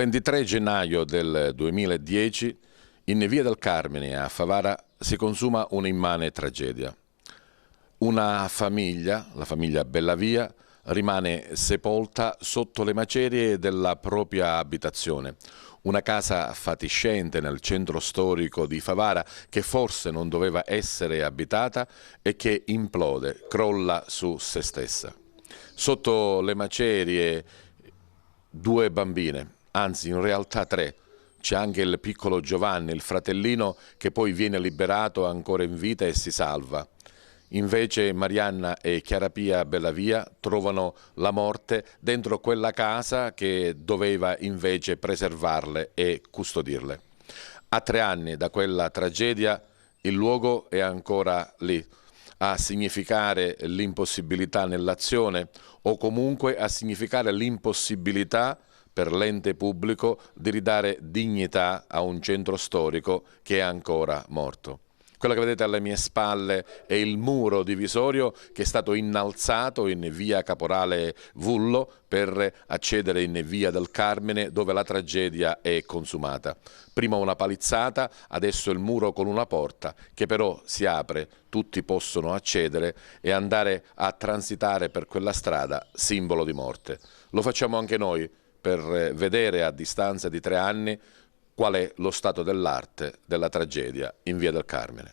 23 gennaio del 2010 in via del Carmine a Favara si consuma un'immane tragedia. Una famiglia, la famiglia Bellavia, rimane sepolta sotto le macerie della propria abitazione. Una casa fatiscente nel centro storico di Favara che forse non doveva essere abitata e che implode, crolla su se stessa. Sotto le macerie 2 bambine, anzi in realtà 3. C'è anche il piccolo Giovanni, il fratellino che poi viene liberato ancora in vita e si salva. Invece Marianna e Chiarapia Bellavia trovano la morte dentro quella casa che doveva invece preservarle e custodirle. A 3 anni da quella tragedia il luogo è ancora lì, a significare l'impossibilità nell'azione o comunque a significare l'impossibilità per l'ente pubblico di ridare dignità a un centro storico che è ancora morto. Quello che vedete alle mie spalle è il muro divisorio che è stato innalzato in via Caporale Vullo per accedere in via del Carmine dove la tragedia è consumata. Prima una palizzata, adesso il muro con una porta che però si apre, tutti possono accedere e andare a transitare per quella strada simbolo di morte. Lo facciamo anche noi per vedere a distanza di 3 anni qual è lo stato dell'arte della tragedia in via del Carmine.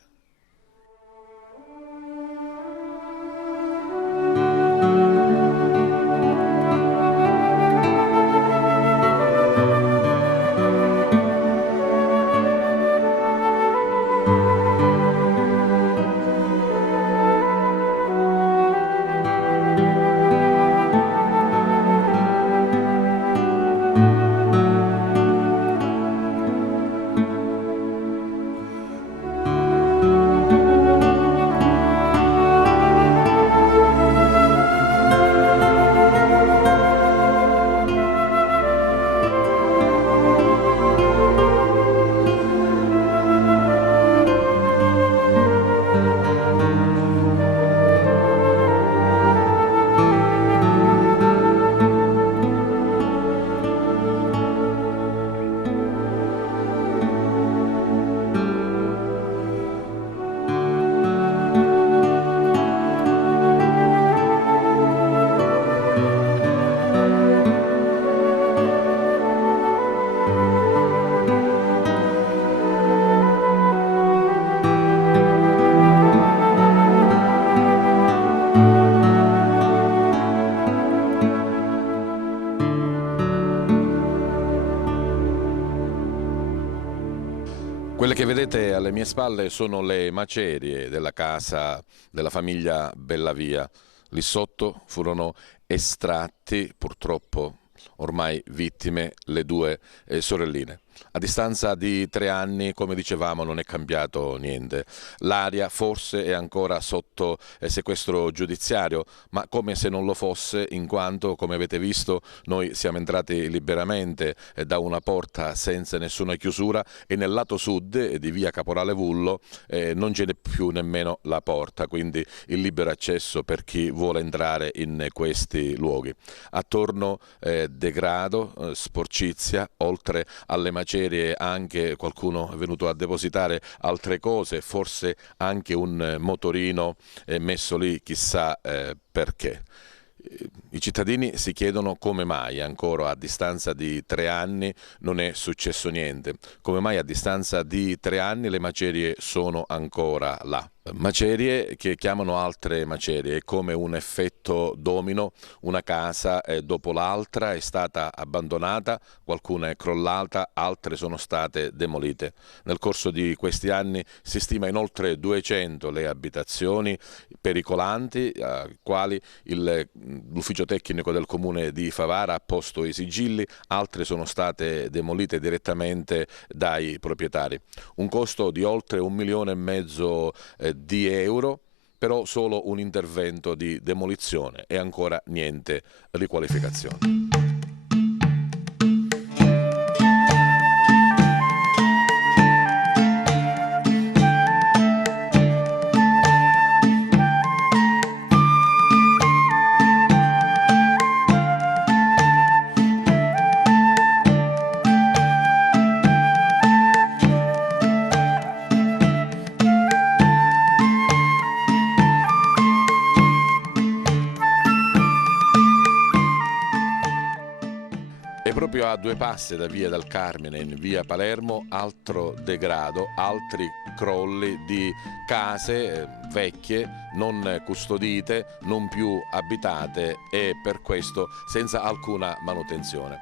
Quelle che vedete alle mie spalle sono le macerie della casa della famiglia Bellavia. Lì sotto furono estratti, purtroppo ormai vittime, le 2 sorelline. A distanza di 3 anni, come dicevamo, non è cambiato niente. L'aria forse è ancora sotto sequestro giudiziario, ma come se non lo fosse, in quanto, come avete visto, noi siamo entrati liberamente da una porta senza nessuna chiusura e nel lato sud di via Caporale Vullo non ce n'è più nemmeno la porta, quindi il libero accesso per chi vuole entrare in questi luoghi. Attorno degrado, sporcizia, oltre alle macerie anche qualcuno è venuto a depositare altre cose, forse anche un motorino messo lì chissà perché. I cittadini si chiedono come mai ancora a distanza di 3 anni non è successo niente, come mai a distanza di 3 anni le macerie sono ancora là. Macerie che chiamano altre macerie, è come un effetto domino, una casa dopo l'altra è stata abbandonata, qualcuna è crollata, altre sono state demolite. Nel corso di questi anni si stima in oltre 200 le abitazioni pericolanti, quali l'ufficio tecnico del comune di Favara ha posto i sigilli, altre sono state demolite direttamente dai proprietari. Un costo di oltre 1,5 milioni di euro, però solo un intervento di demolizione e ancora niente riqualificazione. proprio a 2 passi da via del Carmine in via Palermo, altro degrado, altri crolli di case vecchie, non custodite, non più abitate e per questo senza alcuna manutenzione.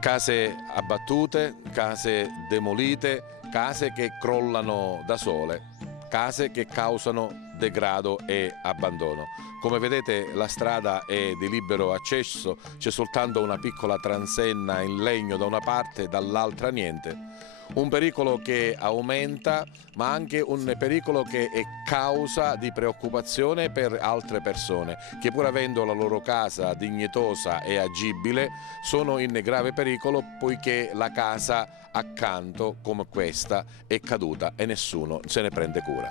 Case abbattute, case demolite, case che crollano da sole, case che causano degrado e abbandono. Come vedete la strada è di libero accesso, c'è soltanto una piccola transenna in legno da una parte e dall'altra niente. Un pericolo che aumenta, ma anche un pericolo che è causa di preoccupazione per altre persone che, pur avendo la loro casa dignitosa e agibile, sono in grave pericolo poiché la casa accanto, come questa, è caduta e nessuno se ne prende cura.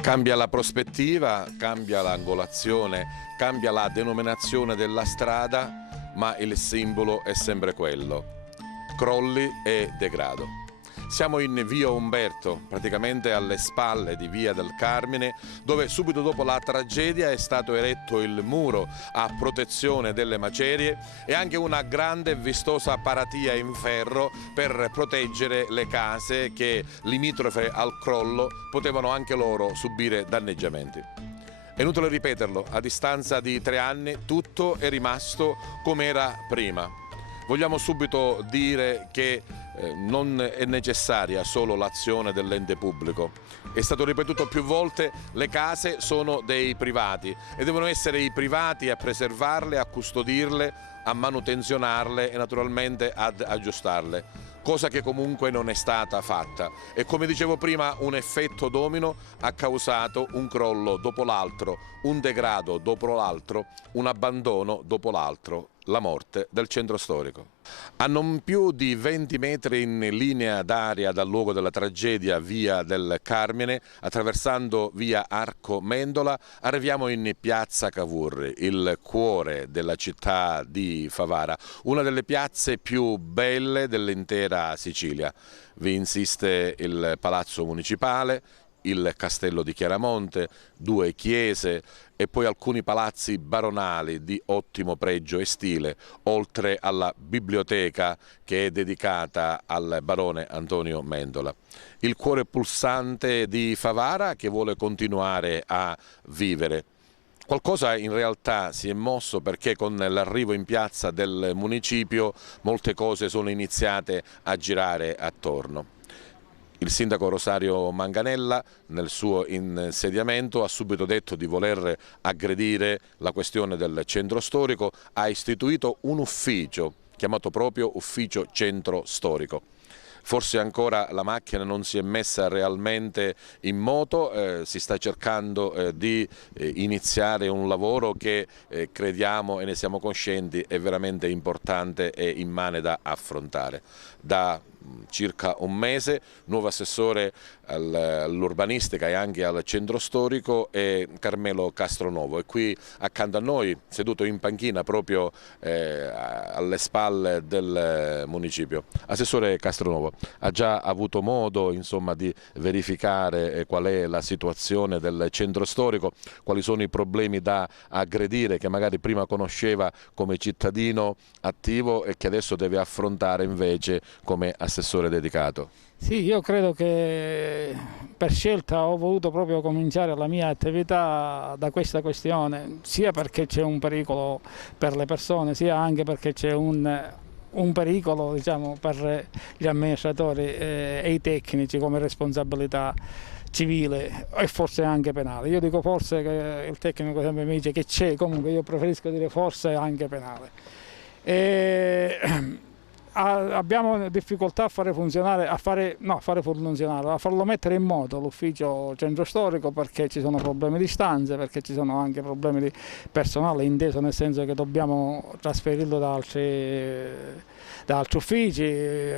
Cambia la prospettiva, cambia l'angolazione, cambia la denominazione della strada, ma il simbolo è sempre quello: crolli e degrado. Siamo in via Umberto, praticamente alle spalle di via del Carmine, dove subito dopo la tragedia è stato eretto il muro a protezione delle macerie e anche una grande e vistosa paratia in ferro per proteggere le case che, limitrofe al crollo, potevano anche loro subire danneggiamenti. È inutile ripeterlo, a distanza di 3 anni tutto è rimasto come era prima. Vogliamo subito dire che non è necessaria solo l'azione dell'ente pubblico. È stato ripetuto più volte, le case sono dei privati e devono essere i privati a preservarle, a custodirle, a manutenzionarle e naturalmente ad aggiustarle, cosa che comunque non è stata fatta. E come dicevo prima, un effetto domino ha causato un crollo dopo l'altro, un degrado dopo l'altro, un abbandono dopo l'altro, la morte del centro storico. A non più di 20 metri in linea d'aria dal luogo della tragedia, via del Carmine, attraversando via Arco Mendola, arriviamo in piazza Cavour, il cuore della città di Favara, una delle piazze più belle dell'intera Sicilia. Vi insiste il Palazzo Municipale, il Castello di Chiaramonte, 2 chiese e poi alcuni palazzi baronali di ottimo pregio e stile, oltre alla biblioteca che è dedicata al barone Antonio Mendola. Il cuore pulsante di Favara che vuole continuare a vivere. Qualcosa in realtà si è mosso perché con l'arrivo in piazza del municipio molte cose sono iniziate a girare attorno. Il sindaco Rosario Manganella nel suo insediamento ha subito detto di voler aggredire la questione del centro storico, ha istituito un ufficio chiamato proprio Ufficio Centro Storico. Forse ancora la macchina non si è messa realmente in moto, si sta cercando di iniziare un lavoro che crediamo e ne siamo coscienti è veramente importante e immane da affrontare. Da circa un mese, nuovo assessore all'urbanistica e anche al centro storico è Carmelo Castronovo, e qui accanto a noi, seduto in panchina proprio alle spalle del municipio. Assessore Castronovo, ha già avuto modo insomma di verificare qual è la situazione del centro storico, quali sono i problemi da aggredire che magari prima conosceva come cittadino attivo e che adesso deve affrontare invece come assessore dedicato? Sì, io credo che per scelta ho voluto proprio cominciare la mia attività da questa questione, sia perché c'è un pericolo per le persone, sia anche perché c'è un pericolo, diciamo, per gli amministratori e i tecnici come responsabilità civile e forse anche penale. Io dico forse, che il tecnico sempre mi dice che c'è, comunque io preferisco dire forse anche penale. Abbiamo difficoltà a fare funzionare, a farlo mettere in moto l'ufficio centro storico, perché ci sono problemi di stanze, perché ci sono anche problemi di personale, inteso nel senso che dobbiamo trasferirlo da altri uffici,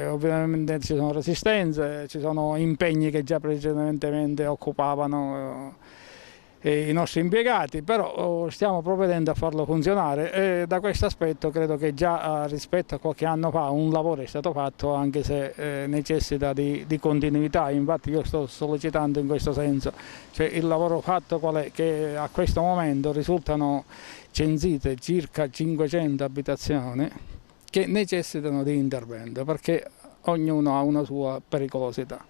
ovviamente ci sono resistenze, ci sono impegni che già precedentemente occupavano i nostri impiegati, però stiamo provvedendo a farlo funzionare e da questo aspetto credo che già rispetto a qualche anno fa un lavoro è stato fatto, anche se necessita di continuità. Infatti io sto sollecitando in questo senso, cioè il lavoro fatto qual è? Che a questo momento risultano censite circa 500 abitazioni che necessitano di intervento perché ognuno ha una sua pericolosità.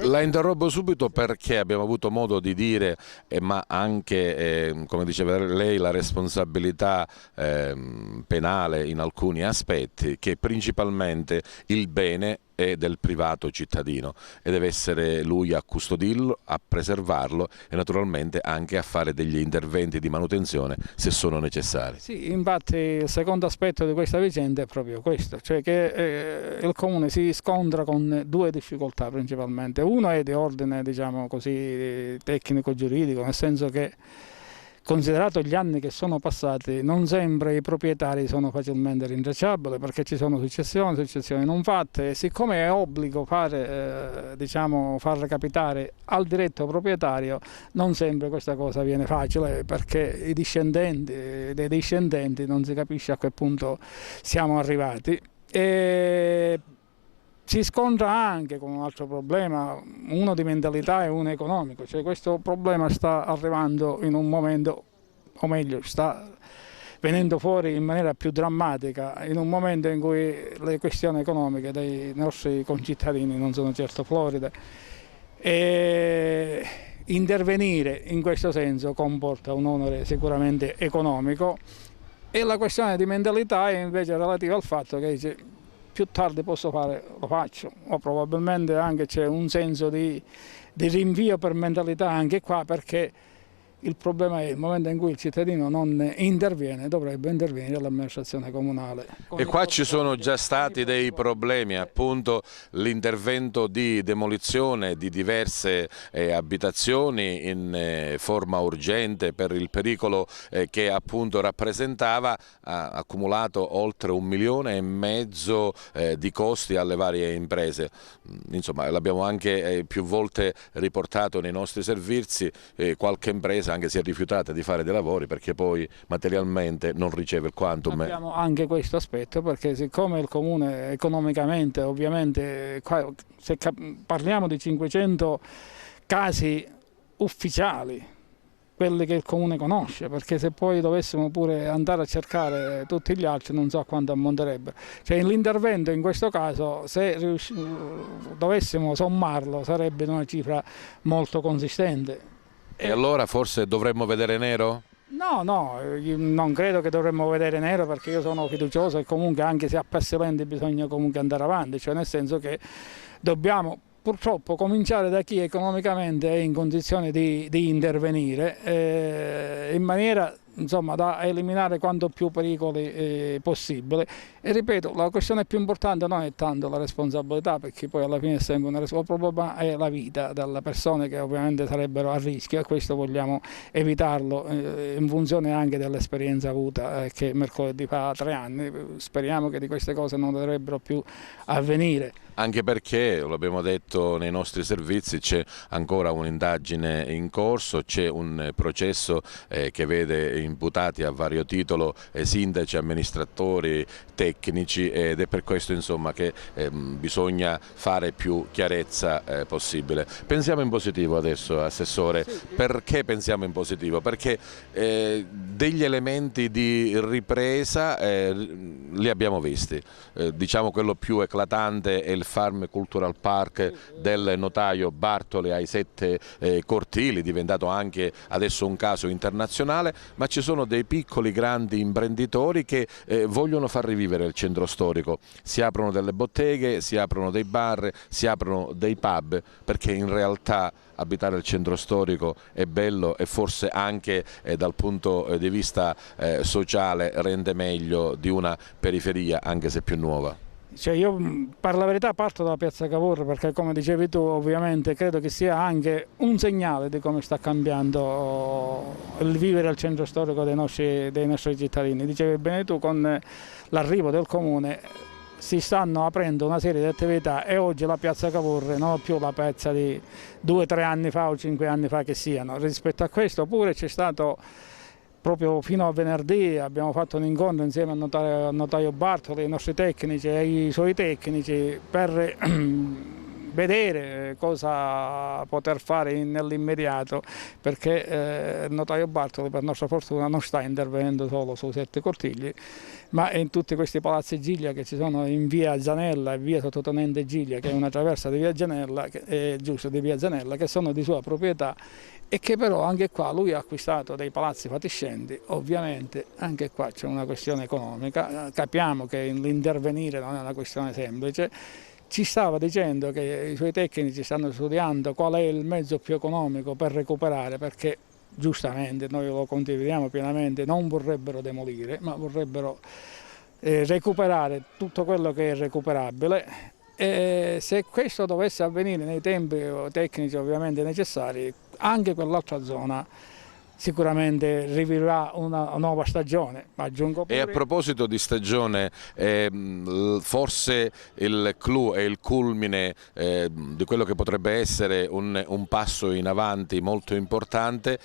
La interrompo subito perché abbiamo avuto modo di dire, ma anche, come diceva lei, la responsabilità penale in alcuni aspetti, che principalmente il bene è del privato cittadino e deve essere lui a custodirlo, a preservarlo e naturalmente anche a fare degli interventi di manutenzione se sono necessari. Sì, infatti il secondo aspetto di questa vicenda è proprio questo, cioè che il Comune si scontra con due difficoltà principalmente. Uno è di ordine, diciamo così, tecnico-giuridico, nel senso che considerato gli anni che sono passati, non sempre i proprietari sono facilmente rintracciabili perché ci sono successioni non fatte e siccome è obbligo fare, diciamo, far recapitare al diretto proprietario, non sempre questa cosa viene facile perché i discendenti dei discendenti non si capisce a che punto siamo arrivati. E si scontra anche con un altro problema, uno di mentalità e uno economico, cioè questo problema sta arrivando in un momento, o meglio, sta venendo fuori in maniera più drammatica, in un momento in cui le questioni economiche dei nostri concittadini non sono certo floride. E intervenire in questo senso comporta un onere sicuramente economico e la questione di mentalità è invece relativa al fatto che più tardi posso fare, lo faccio, o probabilmente anche c'è un senso di rinvio per mentalità anche qua, perché il problema è il momento in cui il cittadino non interviene, dovrebbe intervenire l'amministrazione comunale. E qua ci sono già stati dei problemi, appunto l'intervento di demolizione di diverse abitazioni in forma urgente per il pericolo che appunto rappresentava, ha accumulato oltre 1,5 milioni di costi alle varie imprese. Insomma, l'abbiamo anche più volte riportato nei nostri servizi, qualche impresa anche si è rifiutata di fare dei lavori perché poi materialmente non riceve il quantum. Abbiamo anche questo aspetto perché siccome il Comune economicamente, ovviamente, se parliamo di 500 casi ufficiali, quelli che il Comune conosce, perché se poi dovessimo pure andare a cercare tutti gli altri non so a quanto ammonterebbe. Cioè, l'intervento in questo caso, se dovessimo sommarlo, sarebbe una cifra molto consistente. E allora forse dovremmo vedere nero? No, io non credo che dovremmo vedere nero perché io sono fiducioso e comunque anche se a passi lenti bisogna comunque andare avanti, cioè nel senso che dobbiamo purtroppo cominciare da chi economicamente è in condizione di intervenire in maniera insomma, da eliminare quanto più pericoli possibile. E ripeto, la questione più importante non è tanto la responsabilità, perché poi alla fine è sempre una responsabilità, ma è la vita delle persone che ovviamente sarebbero a rischio e questo vogliamo evitarlo in funzione anche dell'esperienza avuta che mercoledì fa 3 anni. Speriamo che di queste cose non dovrebbero più avvenire. Anche perché, lo abbiamo detto nei nostri servizi, c'è ancora un'indagine in corso, c'è un processo che vede imputati a vario titolo sindaci, amministratori, tecnici ed è per questo insomma che bisogna fare più chiarezza possibile. Pensiamo in positivo adesso, Assessore. Sì. Perché pensiamo in positivo? Perché degli elementi di ripresa li abbiamo visti. Diciamo quello più eclatante è il Farm Cultural Park del notaio Bartoli ai 7 cortili, diventato anche adesso un caso internazionale, ma ci sono dei piccoli grandi imprenditori che vogliono far rivivere il centro storico, si aprono delle botteghe, si aprono dei bar, si aprono dei pub, perché in realtà abitare il centro storico è bello e forse anche dal punto di vista sociale rende meglio di una periferia anche se più nuova. Cioè io per la verità parto dalla piazza Cavour perché come dicevi tu ovviamente credo che sia anche un segnale di come sta cambiando il vivere al centro storico dei nostri cittadini. Dicevi bene tu, con l'arrivo del comune si stanno aprendo una serie di attività e oggi la piazza Cavour non è più la piazza di 2-3 anni fa o 5 anni fa che siano. Rispetto a questo pure c'è stato, proprio fino a venerdì abbiamo fatto un incontro insieme al notaio Bartoli, ai nostri tecnici e ai suoi tecnici per vedere cosa poter fare nell'immediato, perché il notaio Bartoli per nostra fortuna non sta intervenendo solo sui 7 cortigli, ma in tutti questi palazzi Giglia che ci sono in via Zanella e via Sottotenente Giglia, che è una traversa di via Zanella, giusto, di via Zanella, che sono di sua proprietà e che però anche qua lui ha acquistato dei palazzi fatiscenti. Ovviamente anche qua c'è una questione economica, capiamo che l'intervenire non è una questione semplice. Ci stava dicendo che i suoi tecnici stanno studiando qual è il mezzo più economico per recuperare, perché giustamente noi lo condividiamo pienamente, non vorrebbero demolire, ma vorrebbero recuperare tutto quello che è recuperabile. E se questo dovesse avvenire nei tempi tecnici ovviamente necessari, anche quell'altra zona sicuramente rivivrà una nuova stagione. Aggiungo pure... E a proposito di stagione, forse il clou e il culmine di quello che potrebbe essere un passo in avanti molto importante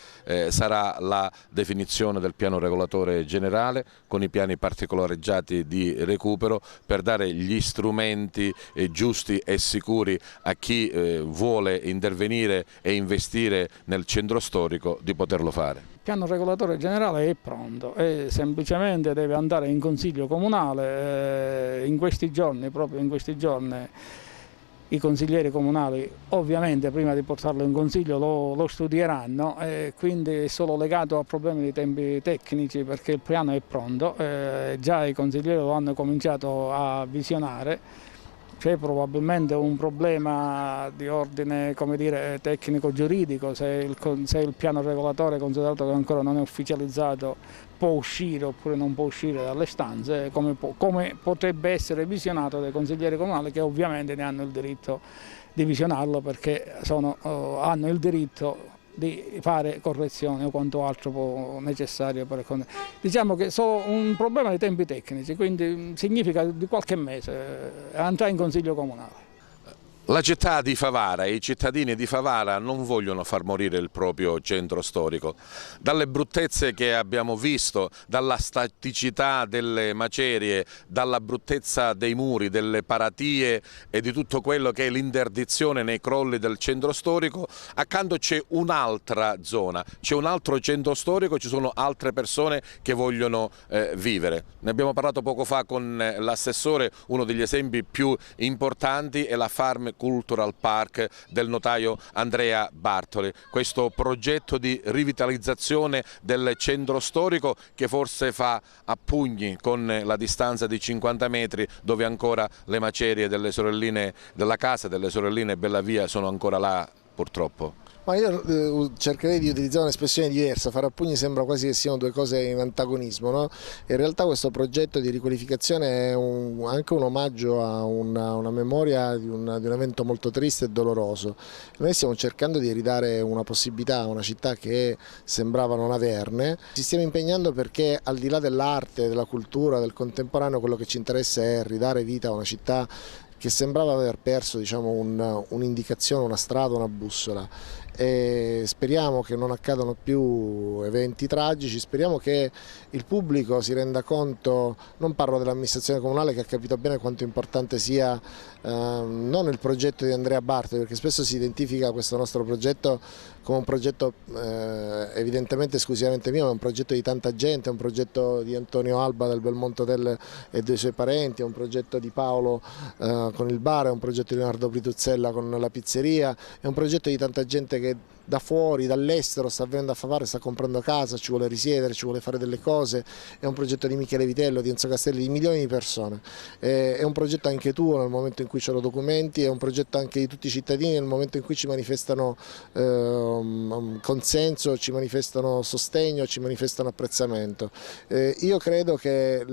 sarà la definizione del piano regolatore generale con i piani particolareggiati di recupero per dare gli strumenti giusti e sicuri a chi vuole intervenire e investire nel centro storico di poterlo fare. Il piano regolatore generale è pronto e semplicemente deve andare in consiglio comunale. In questi giorni, proprio in questi giorni, i consiglieri comunali ovviamente prima di portarlo in consiglio lo studieranno, e quindi è solo legato a problemi di tempi tecnici perché il piano è pronto, già i consiglieri lo hanno cominciato a visionare. C'è probabilmente un problema di ordine, come dire, tecnico-giuridico, se il piano regolatore, considerato che ancora non è ufficializzato, può uscire oppure non può uscire dalle stanze, come potrebbe essere visionato dai consiglieri comunali, che ovviamente ne hanno il diritto di visionarlo perché hanno il diritto di fare correzioni o quanto altro necessario. Diciamo che sono un problema di tempi tecnici, quindi significa di qualche mese andrà in consiglio comunale. La città di Favara e i cittadini di Favara non vogliono far morire il proprio centro storico. Dalle bruttezze che abbiamo visto, dalla staticità delle macerie, dalla bruttezza dei muri, delle paratie e di tutto quello che è l'interdizione nei crolli del centro storico, accanto c'è un'altra zona, c'è un altro centro storico, ci sono altre persone che vogliono vivere. Ne abbiamo parlato poco fa con l'assessore, uno degli esempi più importanti è la Farm Cultural Park del notaio Andrea Bartoli, questo progetto di rivitalizzazione del centro storico che forse fa a pugni con la distanza di 50 metri dove ancora le macerie delle sorelline della casa, delle sorelline Bellavia sono ancora là purtroppo. Ma io cercherei di utilizzare un'espressione diversa. Fare a pugni sembra quasi che siano due cose in antagonismo, no? In realtà questo progetto di riqualificazione è anche un omaggio a una memoria di un evento molto triste e doloroso. Noi stiamo cercando di ridare una possibilità a una città che sembrava non averne. Ci stiamo impegnando perché al di là dell'arte, della cultura, del contemporaneo, quello che ci interessa è ridare vita a una città che sembrava aver perso, diciamo, un'indicazione, una strada, una bussola. E speriamo che non accadano più eventi tragici, speriamo che il pubblico si renda conto, non parlo dell'amministrazione comunale che ha capito bene quanto importante sia non il progetto di Andrea Bartoli, perché spesso si identifica questo nostro progetto come un progetto evidentemente esclusivamente mio, ma è un progetto di tanta gente, è un progetto di Antonio Alba del Belmonte Hotel e dei suoi parenti, è un progetto di Paolo con il bar, è un progetto di Leonardo Prituzzella con la pizzeria, è un progetto di tanta gente che da fuori, dall'estero sta venendo a Favara, sta comprando casa, ci vuole risiedere, ci vuole fare delle cose, è un progetto di Michele Vitello, di Enzo Castelli, di milioni di persone, è un progetto anche tuo nel momento in cui ce lo documenti, è un progetto anche di tutti i cittadini nel momento in cui ci manifestano consenso, ci manifestano sostegno, ci manifestano apprezzamento. Io credo che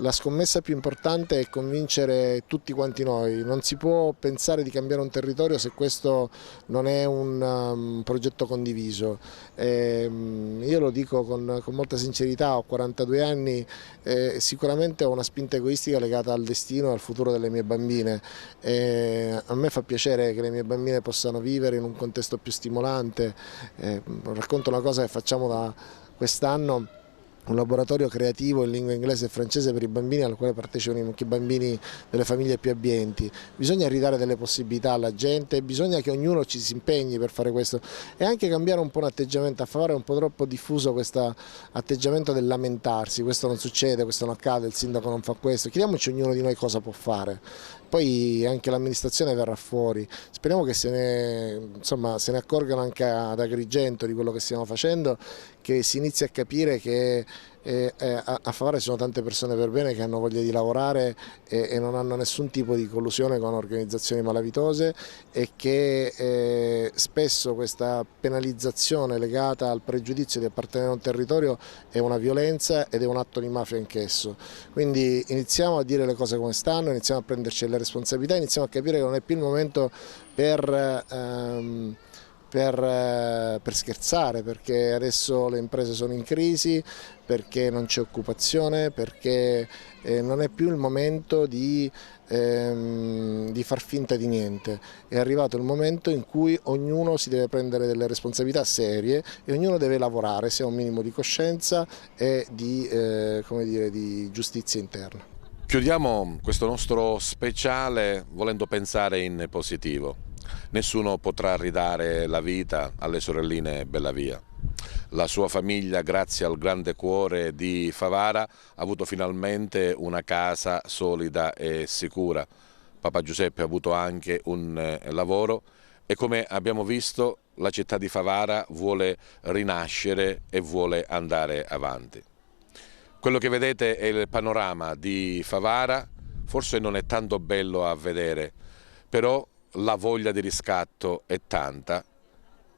La scommessa più importante è convincere tutti quanti noi. Non si può pensare di cambiare un territorio se questo non è un progetto condiviso. Io lo dico con molta sincerità, ho 42 anni, sicuramente ho una spinta egoistica legata al destino e al futuro delle mie bambine. A me fa piacere che le mie bambine possano vivere in un contesto più stimolante. Racconto una cosa che facciamo da quest'anno: un laboratorio creativo in lingua inglese e francese per i bambini, al quale partecipano anche i bambini delle famiglie più abbienti. Bisogna ridare delle possibilità alla gente, bisogna che ognuno ci si impegni per fare questo e anche cambiare un po' un atteggiamento. A Favara è un po' troppo diffuso questo atteggiamento del lamentarsi: questo non succede, questo non accade, il sindaco non fa questo. Chiediamoci ognuno di noi cosa può fare. Poi anche l'amministrazione verrà fuori, speriamo che se ne accorgano anche ad Agrigento di quello che stiamo facendo, che si inizi a capire che a Favara ci sono tante persone per bene che hanno voglia di lavorare e non hanno nessun tipo di collusione con organizzazioni malavitose, e che spesso questa penalizzazione legata al pregiudizio di appartenere a un territorio è una violenza ed è un atto di mafia anch'esso. Quindi iniziamo a dire le cose come stanno, iniziamo a prenderci le responsabilità, iniziamo a capire che non è più il momento per scherzare, perché adesso le imprese sono in crisi, perché non c'è occupazione, perché non è più il momento di far finta di niente. È arrivato il momento in cui ognuno si deve prendere delle responsabilità serie e ognuno deve lavorare se ha un minimo di coscienza e di giustizia interna. Chiudiamo questo nostro speciale volendo pensare in positivo. Nessuno potrà ridare la vita alle sorelline Bellavia. La sua famiglia, grazie al grande cuore di Favara, ha avuto finalmente una casa solida e sicura. Papà Giuseppe ha avuto anche un lavoro e, come abbiamo visto, la città di Favara vuole rinascere e vuole andare avanti. Quello che vedete è il panorama di Favara, forse non è tanto bello a vedere, però la voglia di riscatto è tanta,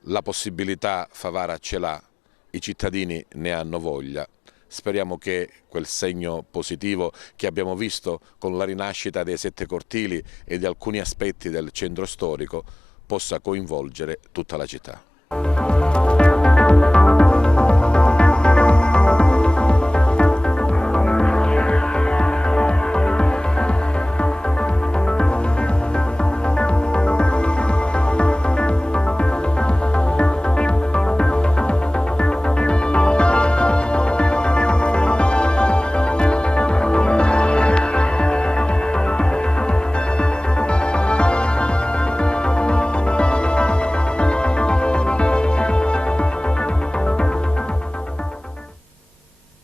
la possibilità Favara ce l'ha, i cittadini ne hanno voglia. Speriamo che quel segno positivo che abbiamo visto con la rinascita dei 7 cortili e di alcuni aspetti del centro storico possa coinvolgere tutta la città.